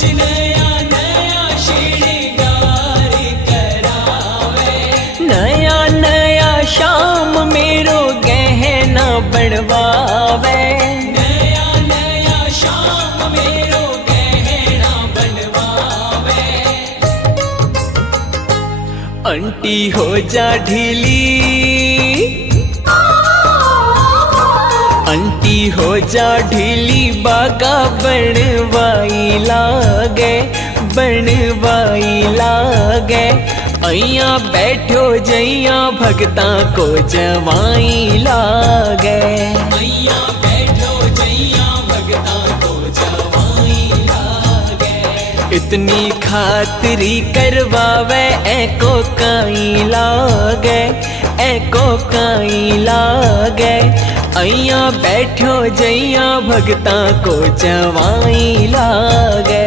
रोज नया नया श्रृंगार करावे, नया नया शाम मेरो गहना बनवावे, नया नया शाम मेरो गहना बनवावे। आंटी हो जा ढीली, आंटी हो जा ढीली, बागा बनवाई लागे, बनवाई लागे। अइया बैठो जइया भगता को जवाई लागे, मैया बैठो जैया भगता को जवाई लागे। इतनी खातरी करवावे एको काई लागे, एको काई लागे। अइया बैठो जइया भगता को जवाई लागे।